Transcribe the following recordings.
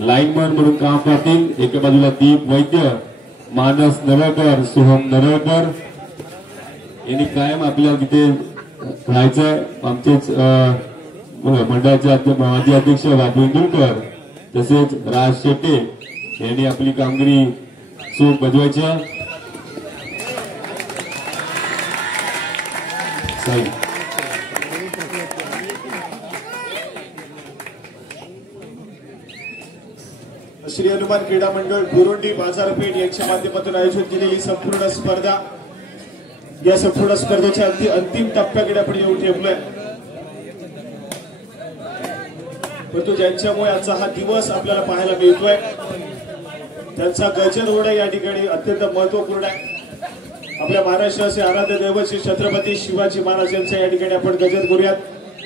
Lineman म्हणून काम पाहतील. एका बाजूला दीप वैद्य, मानस नरळकर, सोहम नरळकर यांनी कायम आपल्या तिथे राहायचं. आमचेच मंडळाचे माजी अध्यक्ष बाबू इंदुरकर तसेच राज शेट्टे यांनी आपली कामगिरी चोख बजवायची. श्री हनुमान क्रीडा मंडळ बुरुंडी बाजारपेठ यांच्या माध्यमातून आयोजित केलेली संपूर्ण स्पर्धा, या संपूर्ण स्पर्धेच्या अगदी अंतिम टप्प्याकडे आपण येऊन ठेवलोय. परंतु ज्यांच्यामुळे आजचा हा दिवस आपल्याला पाहायला मिळतोय त्यांचा गजर होणं या ठिकाणी अत्यंत महत्वपूर्ण आहे. आपल्या महाराष्ट्राचे आराध्य दैवत श्री छत्रपती शिवाजी महाराज यांचा या ठिकाणी आपण गजर करूयात.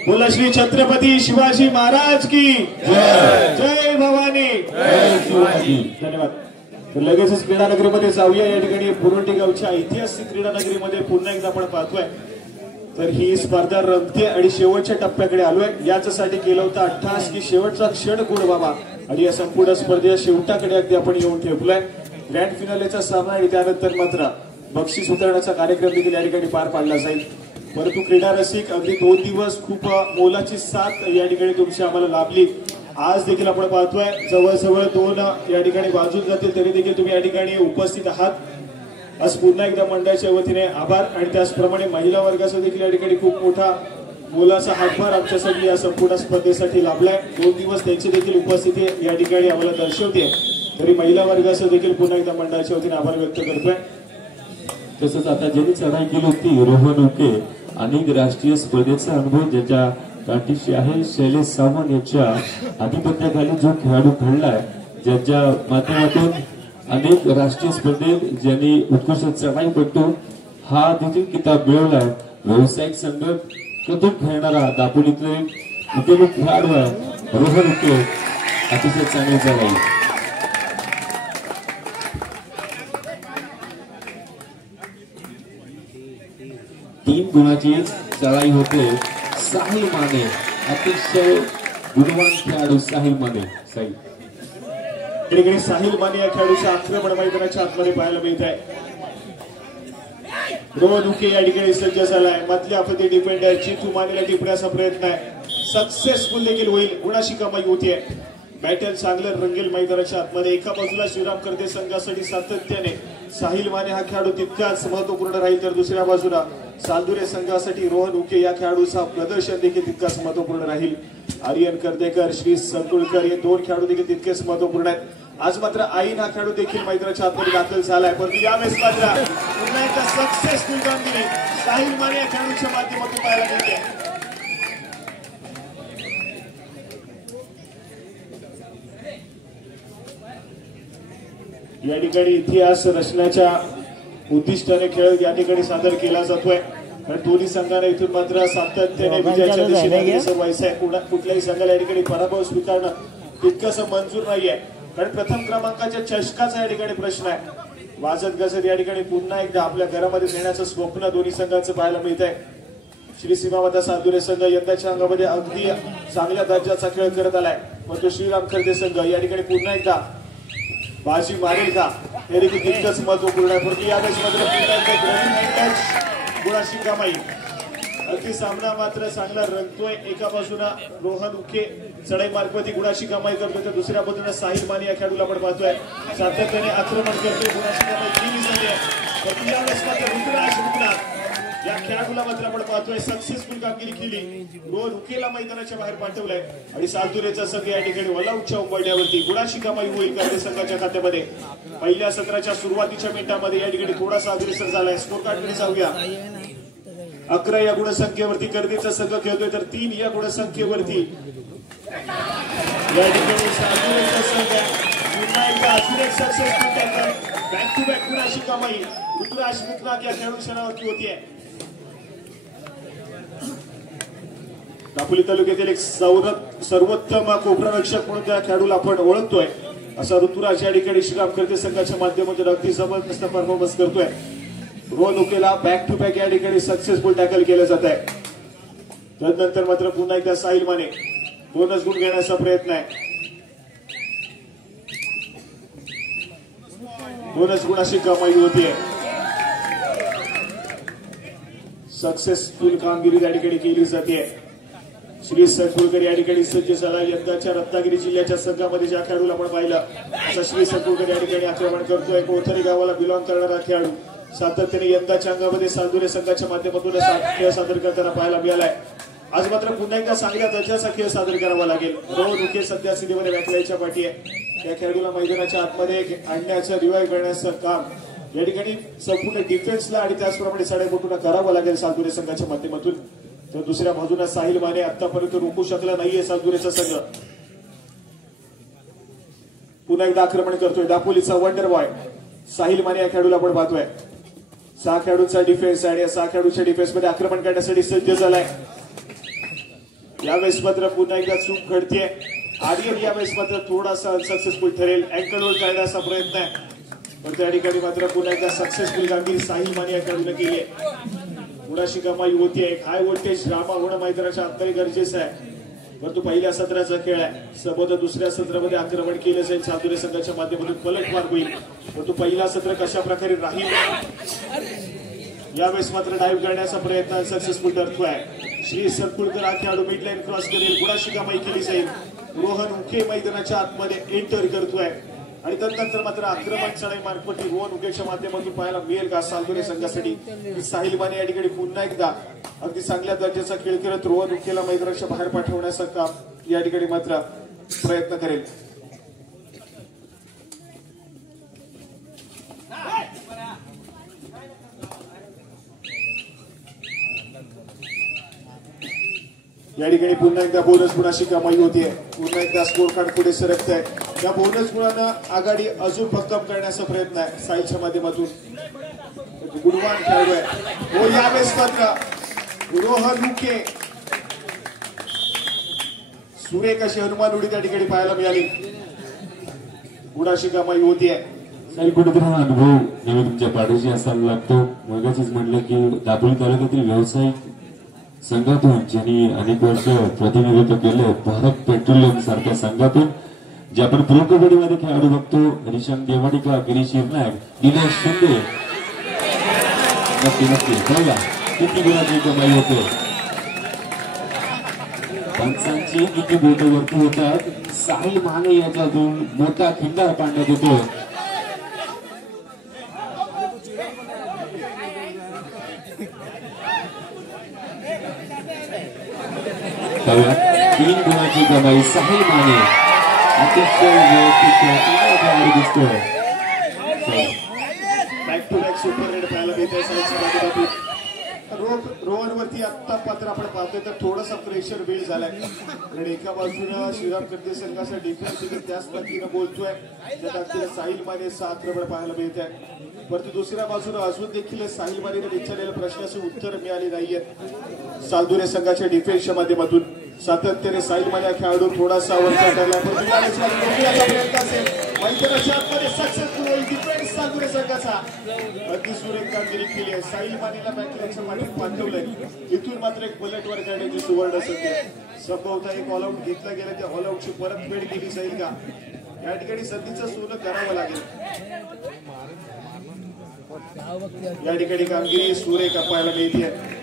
बोला श्री छत्रपती शिवाजी महाराज की जय. जय भवानी. धन्यवाद. तर लगेचच क्रीडा नगरीमध्ये जाऊया. या ठिकाणी बुरुंडी गावच्या ऐतिहासिक क्रीडा नगरीमध्ये पुन्हा एकदा आपण पाहतोय तर ही स्पर्धा रंगते आणि शेवटच्या टप्प्याकडे आलोय. याच्यासाठी केलं होतं अट्टहास की शेवटचा क्षण कोण बाबा, आणि या संपूर्ण स्पर्धेच्या शेवटाकडे अगदी आपण येऊन ठेवलोय. ग्रँड फिनालेचा सामना आणि त्यानंतर मात्र बक्षीस वितरणाचा कार्यक्रम देखील या ठिकाणी पार पाडला जाईल. परंतु क्रीडा रसिक अगदी 2 दिवस खूप मोलाची साथ या ठिकाणी तुमची आम्हाला लाभली. आज देखील आपण पाहतोय जवळजवळ 2 या ठिकाणी वाजून जातील तरी देखील तुम्ही या ठिकाणी उपस्थित आहात. आज पुन्हा एकदा मंडळाच्या वतीने आभार. आणि त्याचप्रमाणे महिला वर्गाचा देखील या ठिकाणी खूप मोठा मोलाचा हातभार आमच्यासाठी या संपूर्ण स्पर्धेसाठी लाभलाय. 2 दिवस त्यांची देखील उपस्थिती या ठिकाणी आम्हाला दर्शवते. तरी महिला वर्गाचा देखील पुन्हा एकदा मंडळाच्या वतीने आभार व्यक्त करतोय. तसंच आता ज्यांनी चढाई केली होती रोहन उके, अनेक राष्ट्रीय स्पर्धेचा अनुभव ज्याच्या पाठीशी आहे, शैलेश सावंत यांच्या आधिपत्याखाली जो खेळाडू घडलाय, ज्याच्या माध्यमातून अनेक राष्ट्रीय स्पर्धेत ज्यांनी उत्कृष्ट चढाई पटतो हा देखील किताब मिळवलाय. व्यावसायिक संघ प्रथम खेळणारा दापोलीतले उद्योजक खेळाडू आहे रोहन उके. अतिशय चांगली चढाई. तीन गुणाची चढाई होते. साहिल माने, अतिशय गुणवान खेळाडू साहिल माने. साहिल माने या खेळाडूचं आक्रमण मैदानाच्या आतमध्ये पाहायला मिळत आहे. रोहन उके या ठिकाणी सज्ज झालाय. मधल्या आपत्ती डिफेंडर चितू मानेला टिपण्याचा प्रयत्न आहे. सक्सेसफुल देखील होईल. गुणाशी कमाई होतीये. बॅटल चांगलं रंगेल मैदानाच्या आतमध्ये. एका बाजूला श्रीराम करते संघासाठी सातत्याने साहिल माने हा खेळाडू तितकाच महत्वपूर्ण राहील, तर दुसऱ्या बाजूला चांदुरे संघासाठी रोहन उके या खेळाडूचा प्रदर्शन देखील तितकाच महत्वपूर्ण राहील. आर्यन कर्देकर, श्री संतुळकर हे 2 खेळाडू देखील तितकेच महत्वपूर्ण आहेत. आज मात्र आईन हा खेळाडू देखील मैदानाच्या आतमध्ये दाखल झालाय. परंतु यावेळेस मात्र पुन्हा एकदा सक्सेसफुल कामगिरी साहिल माने या खेळाडूच्या माध्यमातून पाहायला मिळते. या ठिकाणी इतिहास रचण्याच्या उद्दिष्टाने खेळ या ठिकाणी सादर केला जातोय. कारण दोन्ही संघाने इथून मात्र सातत्याने विजयाच्या दिशेने अग्रेसर व्हायचं आहे. कुठल्याही संघाला या ठिकाणी पराभव स्वीकारणं तितकंसं मंजूर नाहीये. कारण प्रथम क्रमांकाच्या चषकाचा या ठिकाणी प्रश्न आहे. वाजत गजत या ठिकाणी पुन्हा एकदा आपल्या घरामध्ये नेण्याचं स्वप्न दोन्ही संघांचं पाहायला मिळत आहे. श्री सीमावता साधुरे संघ यंदाच्या अंगामध्ये अगदी चांगल्या दर्जाचा खेळ करत आलाय. पण तो श्रीराम खर्दे संघ या ठिकाणी पुन्हा एकदा बाजी मारेल का हे देखील तितकंच महत्वपूर्ण आहे. परंतु यावेळेस मात्र पुन्हा एकदा गुणाशी कमाई. अगदी सामना मात्र चांगला रंगतोय. एका बाजूला रोहन उके चढाई मार्गवरती गुणाशी कमाई करतोय, तर दुसऱ्या बाजूला साहिल माने या खेळाडूला आपण पाहतोय सातत्याने आक्रमण करतोय. गुणाशी कमाई केली जाते. परंतु यावेळेस मात्र ऋतुराज या खेळाडूला मात्र आपण पाहतोय सक्सेसफुल कामगिरी केली. रोहन उकेला मैदानाच्या बाहेर पाठवलंय आणि सालदुरेचा संघ या ठिकाणी ऑलआउटच्या उंबरठ्यावरती गुणाशी कमाई होईल का संघाच्या खात्यामध्ये. पहिल्या सत्राच्या सुरुवातीच्या मिनिटांमध्ये या ठिकाणी थोडासा अग्रेसर झालाय. स्कोर कार्डकडे जाऊया. 11 या गुणसंख्येवरती कर्दीचा संघ खेळतोय, तर 3 या गुणसंख्येवरती या ठिकाणी सालदुरेचा संघ पुन्हा एकदा अजून एक successful tackle. Back to back गुणाशी कमाई ऋतुराज मुकनाक या खेळाडू क्षणावरती होतीये. दापोली तालुक्यातील एक सर्वोत्तम कोपरारक्षक म्हणून त्या खेळाडूला आपण ओळखतोय. असा ऋतुराज या ठिकाणी श्रीराम करते संघाच्या माध्यमातून अगदी जबरदस्त परफॉर्मन्स करतोय. रोहन उकेला बॅक टू बॅक या ठिकाणी सक्सेसफुल टॅकल केलं जात आहे. त्यानंतर मात्र पुन्हा एकदा साहिल माने 2 गुण घेण्याचा प्रयत्न आहे. बोनस गुणाशी कमाई होतीये. सक्सेसफुल कामगिरी या ठिकाणी केली जाते. श्री सतपुरकर या ठिकाणी सज्ज झाला. यंदाच्या रत्नागिरी जिल्ह्याच्या संघामध्ये ज्या खेळाडूला आपण पाहिलं असं श्री सतपुरकर या ठिकाणी आक्रमण करतोय. कोथरी गावाला बिलॉंग करणारा खेळाडू सातत्याने यंदाच्या अंगामध्ये सालदुरे संघाच्या माध्यमातून खेळ सादर करताना पाहायला मिळालाय. आज मात्र पुन्हा एकदा चांगल्या दर्जाचा खेळ सादर करावा लागेल. रोहन उके सध्या सिद्धीमध्ये व्याखल्याच्या पाठी आहे. त्या खेळाडूला मैदानाच्या आतमध्ये आणण्याचं रिवाईव्ह करण्याचं काम या ठिकाणी संपूर्ण डिफेन्सला आणि त्याचप्रमाणे साडेपोटूला करावं लागेल सालदुरे संघाच्या माध्यमातून. तर दुसऱ्या बाजूला साहिल माने आतापर्यंत रोखू शकला नाहीये सालदुरेचा संघ. पुन्हा एकदा आक्रमण करतोय दापोलीचा वंडर बॉय साहिल माने या खेळाडूला आपण पाहतोय. 6 खेळाडूंचा डिफेन्स आणि या 6 खेळाडूंच्या डिफेन्समध्ये आक्रमण करण्यासाठी सज्ज झालाय. यावेळेस मात्र पुन्हा एकदा चूक घडतीये. आर्यन यावेळेस मात्र थोडासा अनसक्सेसफुल ठरेल. अँकलवर काढण्याचा प्रयत्न आहे पण त्या ठिकाणी मात्र पुन्हा एकदा सक्सेसफुल कामगिरी साहिल माने या खेळाडूने केली आहे. गुणाशी कमाई होतीये. एक हाय व्होल्टेज ड्रामा होणं मैदानाच्या आतमध्ये गरजेचं आहे. परंतु पहिल्या सत्राचा खेळ आहे. सबोध दुसऱ्या सत्रामध्ये आक्रमण केलं जाईल सालदुरे संघाच्या माध्यमातून पलटवार होईल. परंतु पहिला सत्र कशा प्रकारे राहील यावेळेस मात्र डाईव्ह करण्याचा प्रयत्न सक्सेसफुल ठरतोय. श्री सतपुरकर हा खेळाडू मिडलाईन क्रॉस करेल. गुणाशी कमाई केली जाईल. रोहन उके मैदानाच्या आतमध्ये एंटर करतोय आणि त्यानंतर मात्र आक्रमण चढाई मार्फत रोहन उकेच्या माध्यमातून पाहायला मिळेल का सालदुरे संघासाठी. साहिल माने या ठिकाणी पुन्हा एकदा अगदी चांगल्या दर्जाचा खेळ करत रोहन उकेला मैदानाच्या बाहेर पाठवण्याचं काम या ठिकाणी मात्र प्रयत्न करेल. या ठिकाणी पुन्हा एकदा बोनस गुणाशी कमाई होतीये. पुन्हा एकदा स्कोर कार्ड पुढे सरकत आहे. या बोनस गुणानं आघाडी अजून भक्कम करण्याचा प्रयत्न आहे साईच्या माध्यमातून. गुणवान खेळाडू आहे हो यावेळेस मात्र रोहन उके सुरेख अशी हनुमान उडी त्या ठिकाणी पाहायला मिळाली. गुणाशी कमाई होतीये. साहेब कुठेतरी हा अनुभव नेहमी तुमच्या पाठीशी असायला लागतो. मगाशीच म्हटलं की दापोली तालुक्यातील व्यावसायिक संघातून ज्यांनी अनेक वर्ष प्रतिनिधित्व केले भारत पेट्रोलियम सारख्या संघातून जे आपण प्रो कबड्डीमध्ये खेळाडू बघतो निशांत देवाडिका गिरीश हिरनायक दिनेश शिंदे नक्की नक्की बघा किती गुणाची कमाई होते. पंचांची किती बोटं वरती होतात. साहिल माने याच्यातून मोठा खिंडार काढण्यात येतो. तीन गुणाची कमाई साहिल माने अतिशय दिसतो. Back to back super raid पाहायला मिळत आहे. रोहन वरती आता पात्र आपण पाहतोय तर थोडासा प्रेशर बिल्ड झालाय. कारण एका बाजूला श्रीराम कर्ते संघाचा डिफेन्स त्याच पद्धतीनं बोलतोय त्या ताकदीला साहिल माने 7 रबड पाहायला मिळत आहे. परंतु दुसऱ्या बाजूला अजून देखील साहिल मानेने विचारलेल्या प्रश्नाची उत्तर मिळाली नाहीयेत सालदुरे संघाच्या डिफेन्सच्या माध्यमातून. सातत्याने साहिल माने खेळाडू थोडासा वरचा ठरला प्रयत्न असेल मैदानाच्या आतमध्ये सक्सेसफुल होईल डिफेन्स सालदुरे संघाचा. अगदी सुरेख कामगिरी केली आहे. साहिल मानेला बॅकलाईनच्या पाठीत पाठवलंय. इथून मात्र एक बुलेटवर काढण्याची सुवर्ण संधी. संभवतः एक ऑलआउट घेतला गेला त्या ऑलआउटची परतफेड केली जाईल का या ठिकाणी संधीचं सोनं करावं लागेल. या ठिकाणी कामगिरी सुरेख पाहायला मिळते.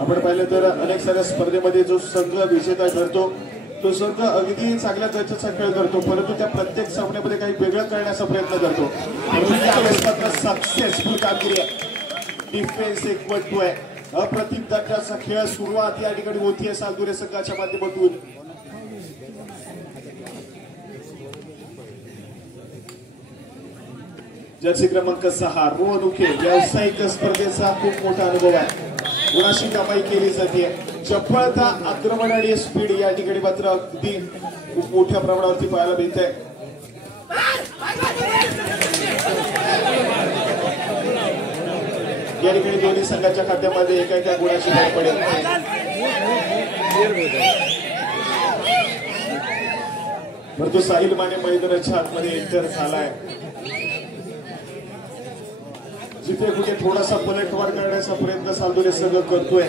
आपण पाहिलं तर अनेक साऱ्या स्पर्धेमध्ये जो संघ विजेता ठरतो तो संघ अगदी चांगल्या दर्जाचा खेळ करतो परंतु त्या प्रत्येक सामन्यामध्ये काही वेगळं करण्याचा प्रयत्न करतो. सक्सेसफुल कामगिरी आहे. डिफेन्स एकवटतोय. अप्रतिम दर्जाचा खेळ सुरुवात या ठिकाणी होतीये सालदुरे संघाच्या माध्यमातून. जर्सी क्रमांक 6 रोहन उके व्यावसायिक स्पर्धेचा खूप मोठा अनुभव आहे. गुणाशी कमाई केली जाते. चपळता आक्रमण आणि स्पीड या ठिकाणी मात्र अगदी खूप मोठ्या प्रमाणावरती पाहायला मिळत आहे. या ठिकाणी दोन्ही संघाच्या खात्यामध्ये एका गुणाची भर पडेल. परंतु साहिल माने मैदानाच्या आतमध्ये एंटर झालाय. जिथे कुठे थोडासा पलटवार करण्याचा प्रयत्न सालदुरे संघ करतोय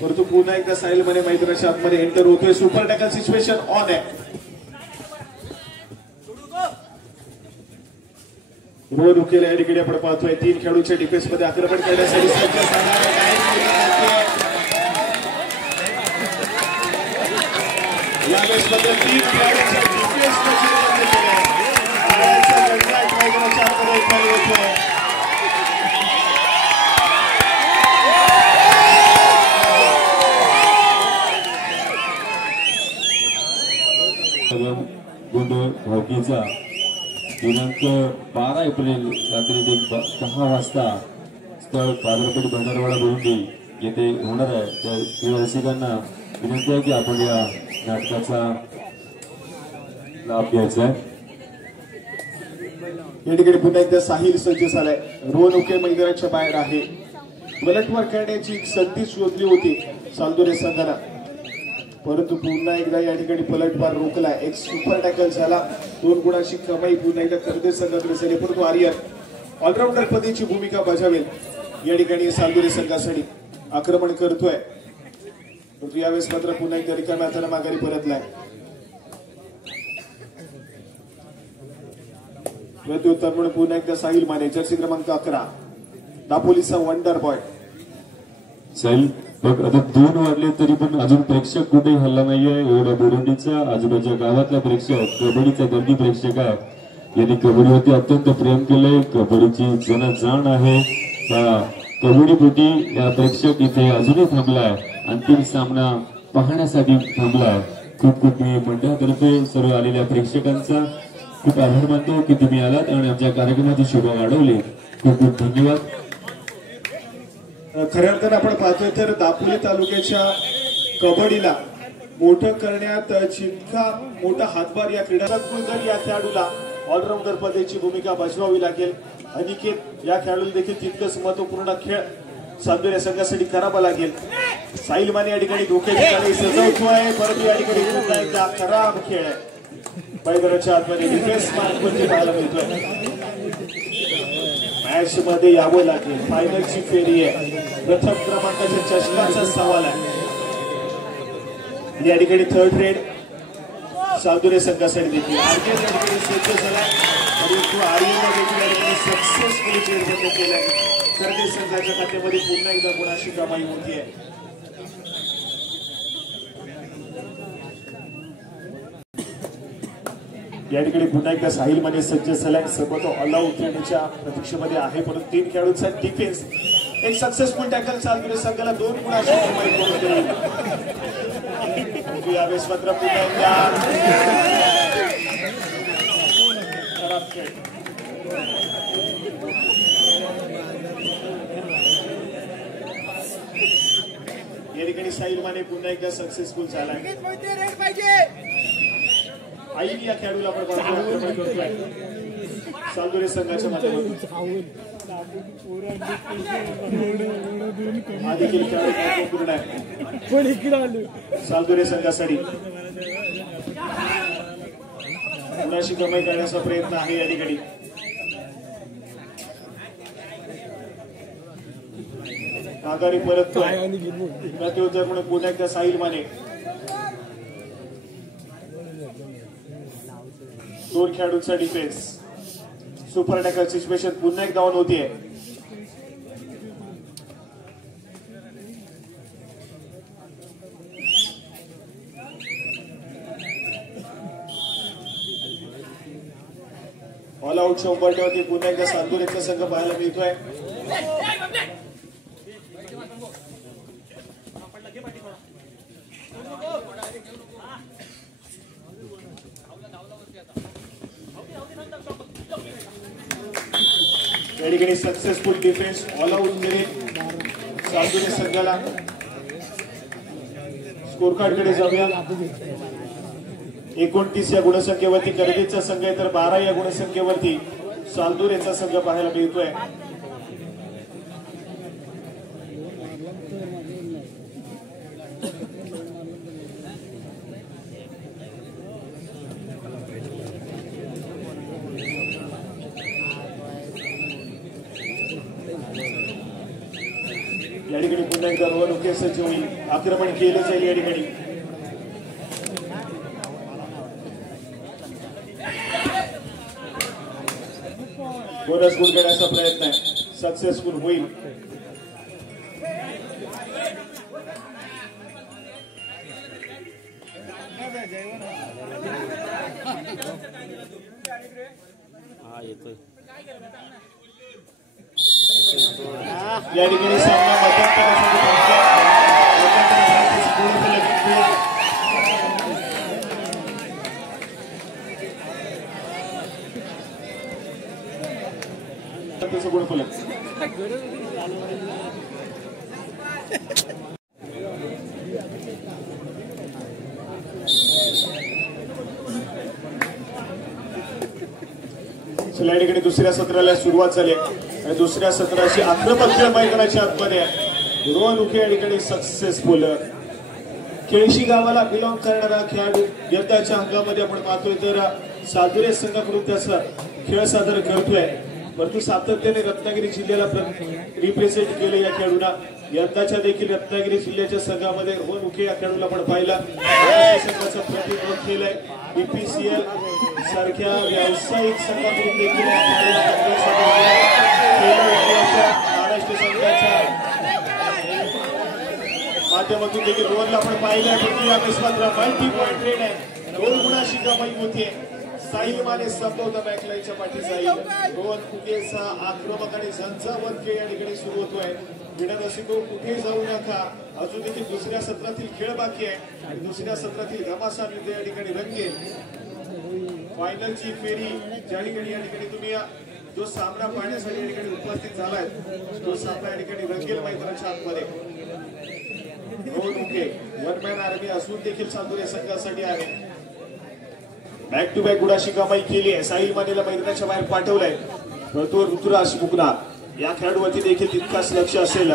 परंतु पुन्हा एकदा साहिल माने मैदानाच्या आतमध्ये एंटर होतोय. सुपर टॅकल सिच्युएशन ऑन आहे. रोहन उकेल या ठिकाणी आपण पाहतोय 3 खेळाडूच्या डिफेन्स मध्ये आक्रमण करण्यासाठी सज्ज यावेळेस मात्र 3 खेळाडूंच्या डिफेन्स गुंड हॉकीचा दिनांक 12 एप्रिल रात्री 10 वाजता स्थळ बाजारपेठ भंडारवाडा बुरुंडी येथे होणार आहे. त्या रसिकांना विनंती आहे की आपण या नाटकाचा लाभ घ्यायचा आहे. या ठिकाणी पुन्हा एकदा साहिल सज्ज झालाय. रोहन उकेल मैदानाच्या बाहेर आहे. पलटवार करण्याची एक संधी शोधली होती सालदुरे संघाला, परंतु पुन्हा एकदा या ठिकाणी पलटवार रोखला. एक सुपर टॅकल झाला. 2 गुणांची कमाई पुन्हा एकदा कर्जत संघाकडे झाली, परंतु आर्यन ऑलराऊंडर पदाची भूमिका बजावेल या ठिकाणी सालदुरे संघासाठी आक्रमण करतोय. परंतु यावेळेस मात्र पुन्हा एकदा रिकाम्या हाताने माघारी परतलाय. प्रत्युत्तर म्हणून पुन्हा एकदा साहिल माने, जर्सी क्रमांक 11, दापोलीचा वंडर बॉय. साहिल बघ, आता 2 वाजले तरी पण अजून प्रेक्षक कुठेही हल्ला नाहीये. एवढा बोरुंडीचा आजूबाजूच्या गावातला प्रेक्षक, कबड्डीचा दर्दी प्रेक्षक आहे. यांनी कबड्डीवरती अत्यंत प्रेम केलंय. कबड्डीची जाण आहे. कबड्डीपोटी या प्रेक्षक इथे अजूनही थांबलाय. अंतिम सामना पाहण्यासाठी थांबलाय. खूप खूप मी मंडळातर्फे सर्व आलेल्या प्रेक्षकांचा खूप आभार मानतो की तुम्ही आलात आणि आमच्या कार्यक्रमाची शोभा वाढवली. खूप खूप धन्यवाद. खऱ्या अर्थानं आपण पाहतोय तर दापोली तालुक्याच्या कबड्डीला मोठं करण्यात जितका मोठा हातभार या क्रीडा कुलकर्णी या खेळाडूला ऑलराऊंडर पदाची भूमिका बजवावी लागेल. अनिकेत या खेळाडूला देखील तितकंच महत्वपूर्ण खेळ सालदुरे संघासाठी करावा लागेल. साहिल माने या ठिकाणी धोक्याची सजवतोय, परंतु या ठिकाणी पुन्हा एकदा खराब खेळ आहे. मैदानाच्या आतमध्ये डिफेन्स मार्कवरती पाहायला मिळतोय. मॅच मध्ये यावं लागेल. फायनलची फेरी आहे. प्रथम क्रमांकाच्या चषकाचा सवाल आहे. या ठिकाणी 3rd रेड सालदुरे संघासाठी देखील आर्यन या ठिकाणी सज्ज झालाय, परंतु आर्यनला देखील या ठिकाणी सक्सेसफुली ट्रेड बंद केलाय. कर्जत संघाच्या खात्यामध्ये पुन्हा एकदा गुणाची कमाई होतीये. या ठिकाणी पुन्हा एकदा साहिल माने सज्ज झालाय. सर्व तो ऑल आउट खेळण्याच्या प्रतीक्षेमध्ये आहे, परंतु 3 खेळाडूंचा डिफेन्स. एक सक्सेसफुल टॅकल सालदुरे संघाला 2 गुणाची कमाई करून देईल. यावेळेस मात्र पुन्हा एकदा खराब खेळ. या ठिकाणी साहिल माने पुन्हा एकदा सक्सेसफुल झालाय. आईन या खेळाडूला आपण आक्रमण करतोय सालदुरे संघाच्या माध्यमातून. हा देखील खेळाडू महत्वपूर्ण आहे सालदुरे संघासाठी. गुणाची कमाई करण्याचा प्रयत्न आहे या ठिकाणी. माघारी परततोय प्रत्युत्तर म्हणून पुन्हा एकदा साहिल माने. 2 खेळाडूंचा डिफेन्स. सुपर टॅकल सिच्युएशन पुन्हा एकदा ऑन होतीये. ऑल आउट 100 वरती पुन्हा एकदा सालदुरेचा संघ पाहायला मिळतोय. या ठिकाणी सक्सेसफुल डिफेन्स ऑल आउट केले सालदुरे संघाला. स्कोर कार्ड कडे जाऊया. 29 या गुणसंख्येवरती कर्जतचा संघ आहे, तर 12 या गुणसंख्येवरती सालदुरेचा संघ पाहायला मिळतोय. या ठिकाणी पुन्हा एकदा रोहन उकेल सज्ज होईल. आक्रमण केलं जाईल या ठिकाणी. बोनस गुण घेण्याचा प्रयत्न आहे, सक्सेसफुल होईल. या ठिकाणी सामना मध्यंतरासाठी गुणफलक या ठिकाणी दुसऱ्या सत्राला सुरुवात झाली आणि दुसऱ्या सत्राची आक्रमक खेळ मैदानाच्या आतमध्ये रोहन उके या ठिकाणी सक्सेसफुल. केळशी गावाला बिलॉंग करणारा खेळाडू यंदाच्या हंगामध्ये आपण पाहतोय तर सादुरे संघाकडून त्याचा खेळ सादर करतोय, परंतु सातत्याने रत्नागिरी जिल्ह्याला रिप्रेझेंट केलं या खेळाडूला. यंदाच्या देखील रत्नागिरी जिल्ह्याच्या संघामध्ये रोहन उके या खेळाडूला आपण पाहिला संघाचं प्रतिनिधित्व केलंय. बीपीसीएल सारख्या व्यावसायिक संघाकडून देखील महाराष्ट्र संघाच्या माध्यमातून देखील रोहनला आपण पाहिलंय. मात्र मल्टी पॉइंट रेड आहे, 2 गुणाशी कमाई होते. साहिल माने संपवता बॅकलाईनच्या पाठी जाईल. रोहन उकेचा आक्रमक आणि झंझावत खेळ या ठिकाणी सुरू होतोय. विनंती कुठे जाऊ नका, अजून देखील दुसऱ्या सत्रातील खेळ बाकी आहे आणि दुसऱ्या सत्रातील घमासान युद्ध या ठिकाणी रंगेल. फायनलची फेरी ज्या ठिकाणी या ठिकाणी तुम्ही जो सामना पाहण्यासाठी या ठिकाणी उपस्थित झालाय तो सामना या ठिकाणी रंगेल मैदानाच्या आतमध्ये. Rohan Uke one man army असून देखील सातुरे संघासाठी आहे. बॅक टू बॅक गुणाशी कमाई केली आहे. साहिल मानेला मैदानाच्या बाहेर पाठवलंय, परंतु ऋतुराज मुकना या खेळाडूवरती देखील तितकाच लक्ष असेल.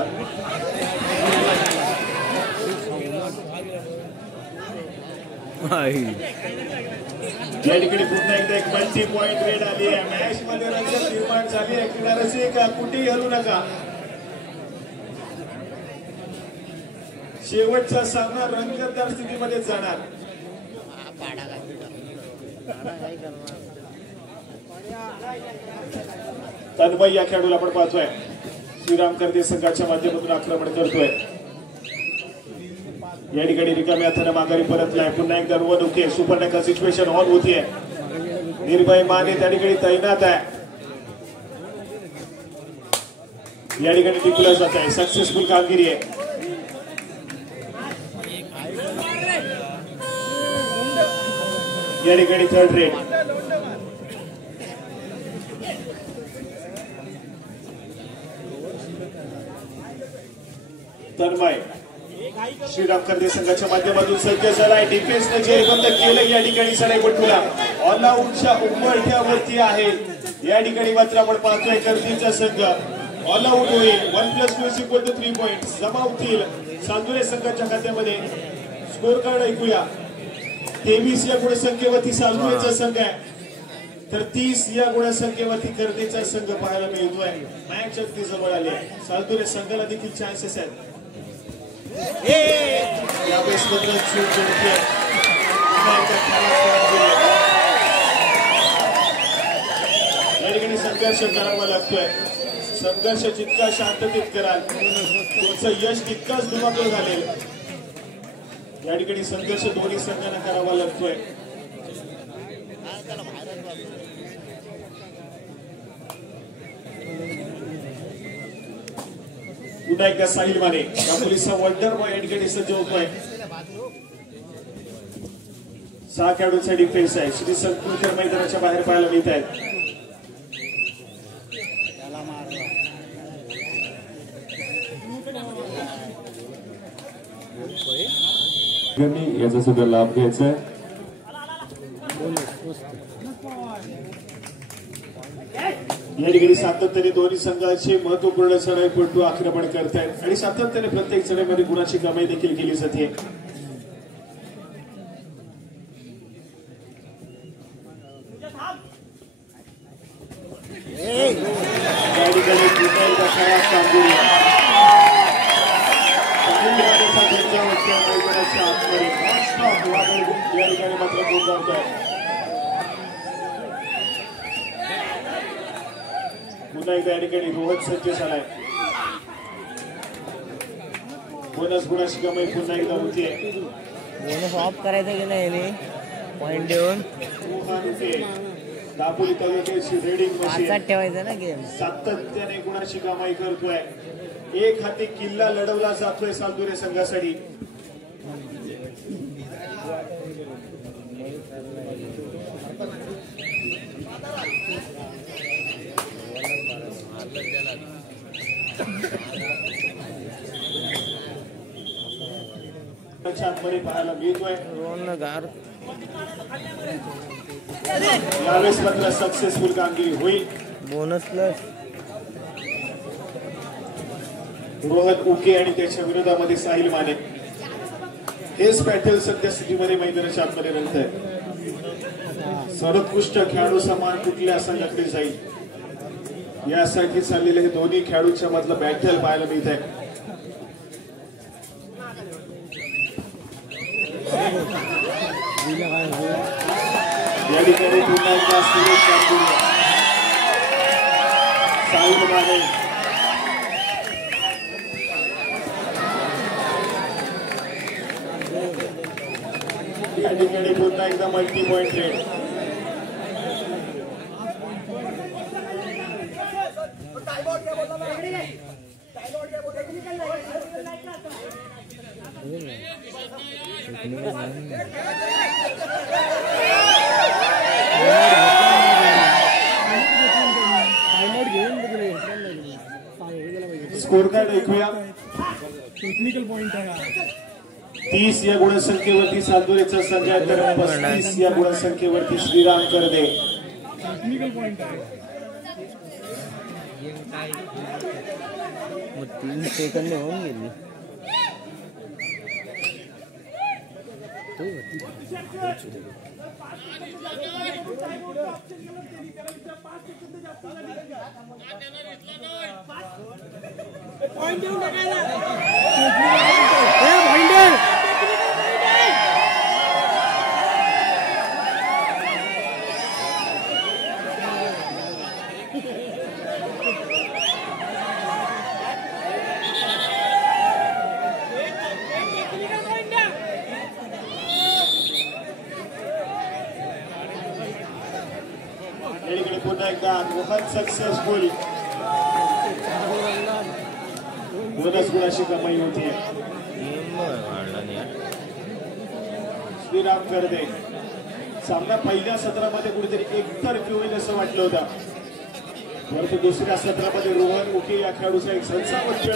या ठिकाणी पुन्हा एकदा एक मल्टी पॉइंट रेड आली आहे. मॅच मध्ये रंगत निर्माण झाली आहे. किनाऱ्याचे का कुठेही हलू नका. शेवटचा सामना रंगतदार स्थितीमध्ये जाणार. तन्मय या खेळाडूला आपण पाहतोय श्रीराम कर्दे संघाच्या माध्यमातून आक्रमण करतोय. या ठिकाणी रिकाम्या हाताने माघारी परतलाय. पुन्हा एकदा रोहन उके सुपर्णका सिच्युएशन ऑन होतीये. निर्भय माने त्या ठिकाणी तैनात आहे. या ठिकाणी टिकलं जात आहे. सक्सेसफुल कामगिरी आहे. या ठिकाणी थर्ड रेड. तन्मय श्रीराम कर्दे संघाच्या माध्यमातून सज्ज झालाय. डिफेन्सने जेरबंद केलं. या ठिकाणी सराई बटुला ऑलआउटच्या उंबरठ्यावरती आहे. या ठिकाणी मात्र आपण पाहतोय कर्दीचा संघ ऑलआउट होईल. 1+2 = 3 पॉइंट जमा होतील सातुरे संघाच्या खात्यामध्ये. स्कोर कार्ड ऐकूया. 23 या गुणसंख्येवरती सातुरेचा संघ आहे, तर 30 या गुणसंख्येवरती कर्दीचा संघ पाहायला मिळतोय. मॅच अगदी जवळ आली आहे. सातुरे संघाला देखील चान्सेस आहेत. यावेळेस या ठिकाणी संघर्ष करावा लागतोय. संघर्ष जितका शांततेत कराल त्याचं यश तितकाच धुमाकूळ घालेल. या ठिकाणी संघर्ष दोन्ही संघांना करावा लागतोय. पुन्हा एकदा साहिल माने या पोलिसचा वंडर बॉय या ठिकाणी सज्ज होतोय. 6 खेळाडूंचा डिफेन्स आहे. श्री संकुलकर मैदानाच्या बाहेर पाहायला मिळत आहेत. याचा सुद्धा लाभ घ्यायचा आहे. या ठिकाणी सातत्याने दोन्ही संघाचे महत्वपूर्ण चढाईपटू आक्रमण करतायत आणि सातत्याने प्रत्येक चढाईमध्ये गुणाची कमाई देखील केली जाते. या ठिकाणी मात्र गोल करतोय. पुन्हा एकदा या ठिकाणी रोहन सज्ज झालाय. बोनस गुणाची कमाई पुन्हा एकदा होतीये. बोनस ऑफ करायचं की नाही पॉइंट देऊन दापोली तालुक्याची रेडिंग मशीन ठेवायचं ना गेम. सातत्याने गुणाची कमाई करतोय. एक हाती किल्ला लढवला जातोय सालदुरे संघासाठी. आतमध्ये पाहायला मिळतोय. यावेळेस मात्र सक्सेसफुल कामगिरी होईल. बोनस प्लस रोहन उके आणि त्याच्या विरोधामध्ये साहिल माने. हेच पॅटल सध्या स्थितीमध्ये मैदानाच्या आतमध्ये रंगत आहे. सर्वोत्कृष्ट खेळाडू समान कुठल्या संघाकडे जाईल यासाठी चाललेले हे दोन्ही खेळाडूंच्या मधलं बॅटल पाहायला मिळत आहे. या ठिकाणी पुन्हा एकदा साहिल माने या ठिकाणी पुन्हा एकदा multi point red. Score card ऐकूया. टेक्निकल पॉइंट आहे. 30 या गुणसंख्येवरती सालदुरेचा संघ आहे तर 35 या गुणसंख्येवरती श्रीराम करदे. टेक्निकल पॉइंट आहे. 3 सेकंद होऊन गेली. पॉइंट देऊन टाकायला. पुन्हा एकदा रोहन सक्सेसफुल. बोनस गुणाची कमाई होतीये. श्रीराम करदे. सामना पहिल्या सत्रामध्ये कुठेतरी एकतर्फी होईल असं वाटलं होतं, परंतु दुसऱ्या सत्रामध्ये रोहन उके या खेळाडूचा एक संचालक खेळ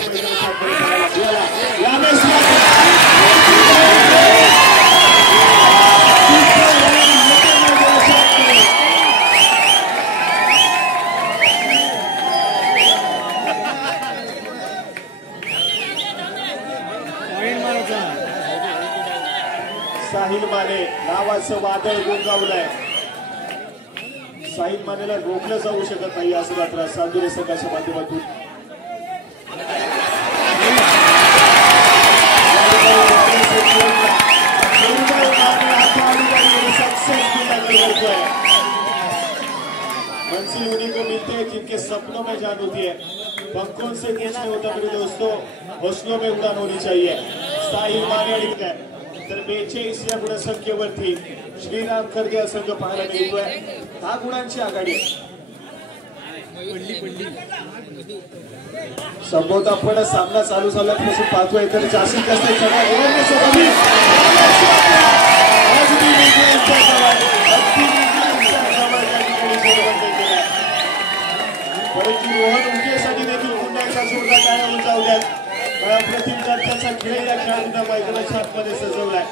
साहिल माने नावाचं वादळ गोंगावलंय. साहिल मानेला रोखलं जाऊ शकत नाही असं मात्र सालदुरे संघाच्या माध्यमातून मंजिल उन्हीं को मिलते हैं जिनके सपनों में जान होती है. पंखों से नीचे होता मेरे दोस्तों, हौसलों में उड़ान होनी चाहिए. साहिल माने तर 42 या गुणसंख्येवरती श्रीराम करदे संघ पाहायला मिळतोय. 10 गुणांची आघाडी. संभवतः आपण सामना चालू झाल्यापासून पाहतोय तर जास्तीत जास्त परंतु रोहन उकेसाठी देखील पुन्हा एकदा जोरदार टाळ्या उंचावल्यात. अप्रतिम दर्जाचा खेळ या खेळाडूंना मैदानाच्या आतमध्ये सजवलाय.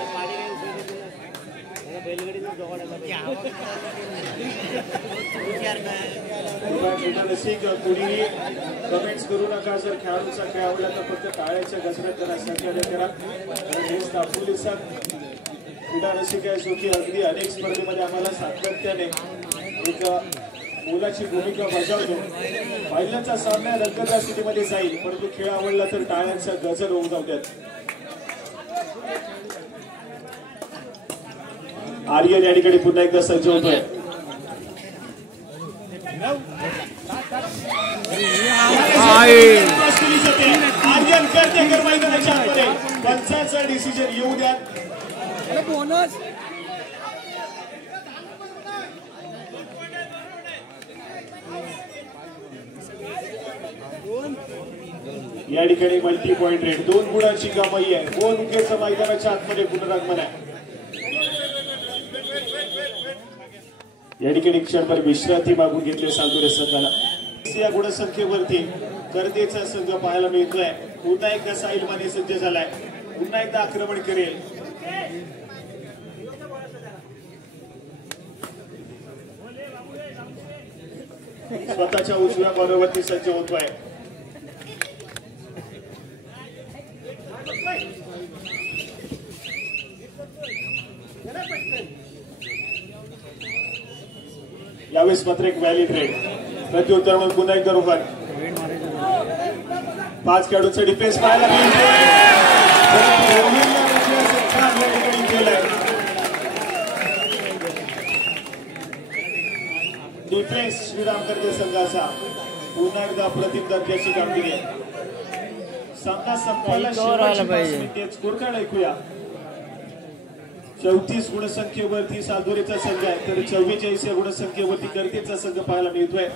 कोणीही कमेंट्स करू नका. जर खेळाडूचा खेळ आवडला तर फक्त टाळ्याच्या गजरात करा, सहकार्य करा. हेच दापोलीचा क्रीडा रसिक आहे जो की अगदी अनेक स्पर्धेमध्ये आम्हाला सातत्याने एक मोलाची भूमिका बजावतो. पहिल्याचा सामना रंगतदार स्थितीमध्ये जाईल, परंतु खेळ आवडला तर टाळ्यांचा गजर होऊन जातात. आर्यन या ठिकाणी पुन्हा एकदा सज्ज होतोय. आर्यन करतेकर मैदानाच्या आतमध्ये पंचांचा डिसिजन येऊ द्या. बोनस या ठिकाणी मल्टी पॉइंट रेट 2 गुणांची कमाई आहे. 2 विकेटचं मैदानाच्या आतमध्ये पुनरागमन आहे. या ठिकाणी क्षणभर विश्रांती मागून घेतली सालुरे संघाला. या गुणसंख्येवरती कर्देचा संघ पाहायला मिळतोय. पुन्हा एकदा साहिल माने सज्ज झालाय. पुन्हा एकदा आक्रमण करेल. स्वतःच्या उजव्या बरोबरती सज्ज होतोय. यावेळेस मात्र एक व्हॅलिड रेड प्रत्युत्तर म्हणून पुन्हा एकदा रोहन 5 खेळाडूंचा डिफेन्स पाहायला डिफेन्स श्रीराम कर्दे संघाचा पुन्हा एकदा अप्रतिम दर्जाची कामगिरी आहे. सामना संपायला स्कोर कार्ड ऐकूया. 34 गुणसंख्येवरती सालुरेचा संघ आहे तर 44 या गुणसंख्येवरती कर्देचा संघ पाहायला मिळतोय.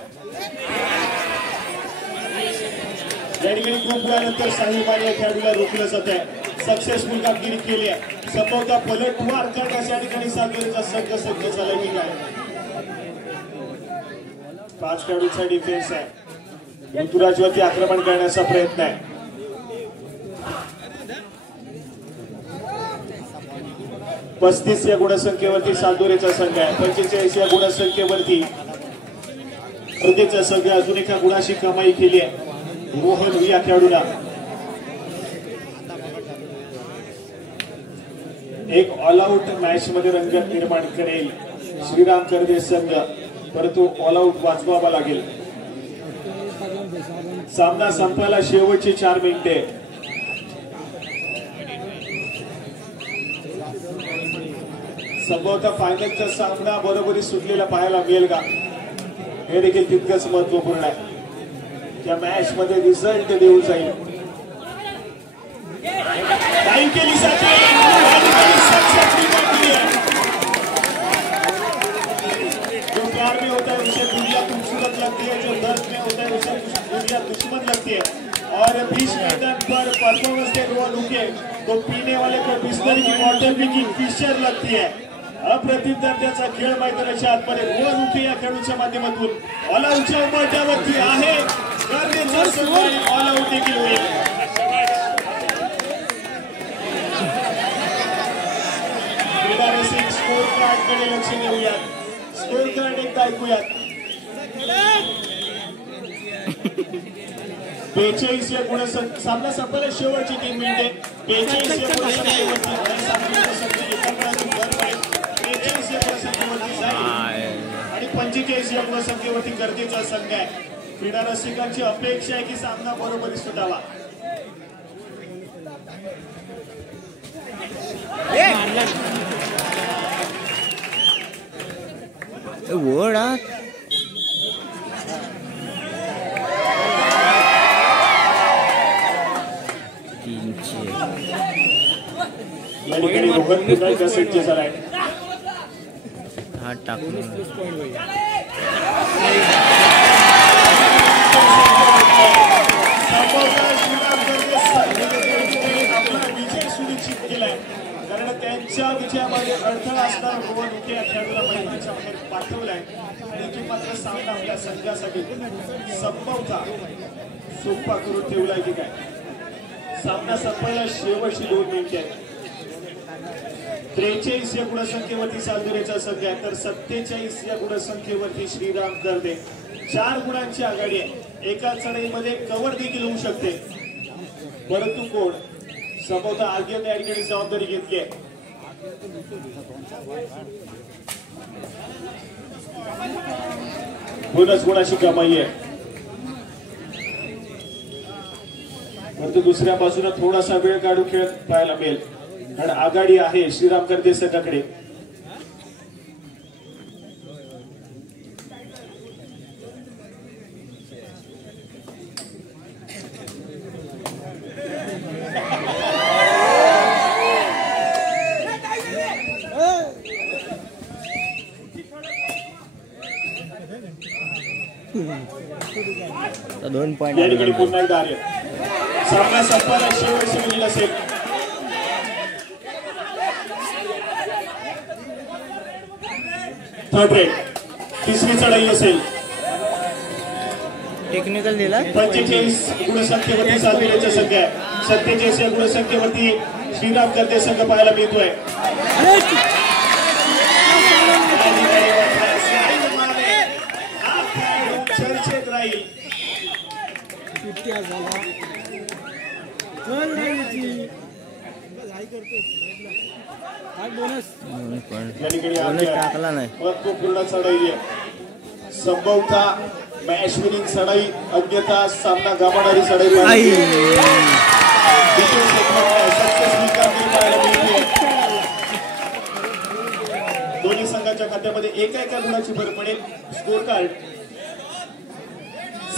या ठिकाणी खूप वेळानंतर साहिल माने या खेळाडूला रोखलं जात आहे. सक्सेसफुल कामगिरी केली आहे. संभवतः पलटवार करण्याच्या ठिकाणी सालुरेचा संघ सज्ज झाला की काय. 5 खेळाडूंचा डिफेन्स आहे. ऋतुराजवरती आक्रमण करण्याचा प्रयत्न आहे. 35 या गुणसंख्येवरती सालुरेचा संघ आहे. 45 या गुणसंख्येवरती कर्देचा संघ अजून एका गुणाची कमाई केली आहे. रोहन या खेळाडूला एक ऑल आउट मॅच मध्ये रंगत निर्माण करेल श्रीराम कर्दे संघ, परंतु ऑल आउट वाचवावा लागेल. सामना संपायला शेवटची 4 मिनिटे. संभवतः फायनलचा सामना बरोबरी सुटलेला पाहायला मिळेल का हे देखील तितकंच महत्वपूर्ण आहे. त्या मॅच मध्ये रिझल्ट देऊ जाईल. केली जाते जो प्यार में होता है उसे दुनिया खूबसूरत लगती है. जो दर्द में होता है उसे दुनिया दुश्मन लगती है. और बीच मैदान पर परफॉर्मेंस के रोल रुके तो पीने वाले को बिस्लरी की बॉटल भी किंगफिशर लगती है. अप्रतिम दर्जाचा खेळ मैदानाच्या आतमध्ये रोल रुके या खेळाडूच्या माध्यमातून ऑल आउटच्या उंबरठ्यावरती आहे. कर्देचा संघ ऑल आउट देखील होईल. स्कोर कार्ड कडे लक्ष देऊयात. स्कोर कार्ड एकदा ऐकूयात. 45 या गुणसंख्या सामना संपला शेवटची 3 मिनिटे. 45 या गुणसंख्येवरती आणि 45 या गुणसंख्येवरती कर्देचा संघ आहे. क्रीडा रसिकांची अपेक्षा आहे की सामना बरोबरी सुटावा. वडा या ठिकाणी रोहन पुन्हा सज्ज झालाय. हा टाकून विजय सुनिश्चित केलाय. कारण त्यांच्या विजयामध्ये अडथळा असणारा रोहन उके या खेळाडूला मैदानाच्या बाहेर पाठवलाय. आणि तो मात्र सामना आपल्या संघासाठी संभवता सोपा करून ठेवलाय की काय. सामना संपायला शेवटची 2 मिनिटे आहेत. 43 या गुणसंख्येवरती सालुरेचा संघ आहे तर 47 या गुणसंख्येवरती श्रीराम कर्दे. 4 गुणांची आघाडी आहे. एका चढाईमध्ये कव्हर देखील होऊ शकते, परंतु कोण संभवतः आर्यन या ठिकाणी जबाबदारी घेतली आहे. बोनस गुणाची कमाई आहे, परंतु दुसऱ्या बाजूला थोडासा वेळ काढून खेळ पाहायला मिळेल कारण आघाडी आहे श्रीराम कर्दे संघाकडे. तर 2 पॉईंट या ठिकाणी पुन्हा एकदा आर्य सामना संपायला शेवटची मिनिट असेल. थर्ड रेड तिसरी चढाई असेल. टेक्निकल दिला 45 गुणसंख्येवरती सातवीच्या संख्या आहे. 47 या गुणसंख्येवरती श्रीराम करते संघ पाहायला मिळतोय. चर्चेत राहील. टाकला नाही. महत्वपूर्ण चढाई आहे. संभवतः मॅच विनिंग चढाई अन्यथा सामना गमावणारी चढाई दोन्ही संघाच्या खात्यामध्ये एका गुणाची भर पडेल. स्कोर कार्ड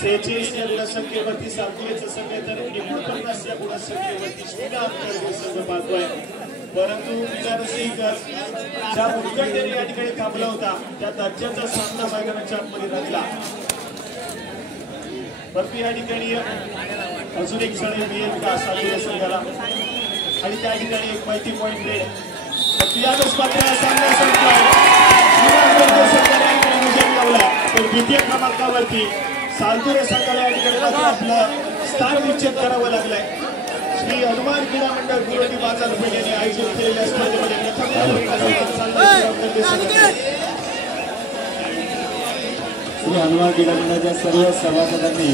46 या गुणसंख्येवरती सातवीचं संघ तर 49 या गुणसंख्येवरती श्रीराम करते संघ पाहतोय. परंतु विराटसिंहकर ज्या मुलगड्याने या ठिकाणी थांबला होता त्या दर्जाचा सामना मैदानाच्या आतमध्ये रंगला. परंतु या ठिकाणी अजून एक चढाई मिळेल का सातव्या संघाला आणि त्या ठिकाणी एक माहिती पॉईंट मिळेल. यातच मात्र सामना संपलाय. श्रीराम करते संघाने विजय मिळवला. तर द्वितीय क्रमांकावरती सालतुरे संघाला या ठिकाणी मात्र आपलं स्थान निश्चित करावं लागलंय. श्री हनुमान क्रीडा मंडळ गुरुटी बाजारपेठ यांनी आयोजित केलेल्या स्पर्धेमध्ये श्री हनुमान क्रीडा मंडळाच्या सर्व सभासदांनी